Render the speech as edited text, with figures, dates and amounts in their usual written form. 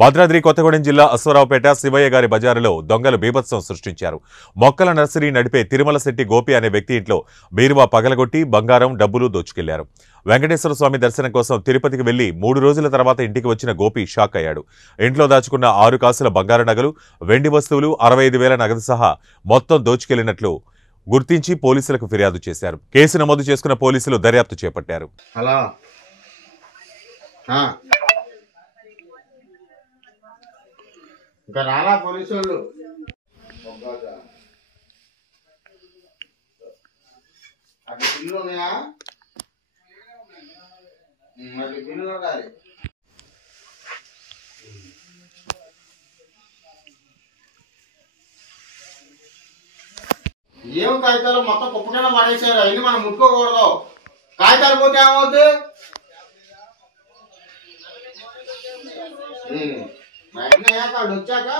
భద్రాద్రి కొత్తగూడెం జిల్లా అశ్వరావుపేట శివయ్య గారి బజారులో దొంగలు బీభత్సం సృష్టించారు. మొక్కల నర్సరీ నడిపే తిరుమల శెట్టి గోపి అనే వ్యక్తి ఇంట్లో బీరువా పగలగొట్టి బంగారం, డబ్బులు దోచుకెళ్లారు. వెంకటేశ్వర స్వామి దర్శనం కోసం తిరుపతికి వెళ్లి 3 రోజుల తర్వాత ఇంటికి వచ్చిన గోపి షాక్ అయ్యాడు. ఇంట్లో దాచుకున్న 6 కాసుల బంగారు నగలు, వెండి వస్తువులు, 65,000 నగదు సహా మొత్తం దోచుకెళ్లినట్లు గుర్తించి పోలీసులకు ఫిర్యాదు చేశారు. కేసు నమోదు చేసుకున్న పోలీసులు దర్యాప్తు చేపట్టారు. ఇంకా రాలా పోలీసు వాళ్ళు. అక్కడ బిల్లు ఉన్నాయా? మరి బిల్లు ఉండాలి. ఏం కాగితాలు మొత్తం కుప్పకైనా పడేసారు. అవన్నీ మనం ముట్టుకోకూడదు. కాగితాలు పోతే ఏమవుతుంది? వచ్చాక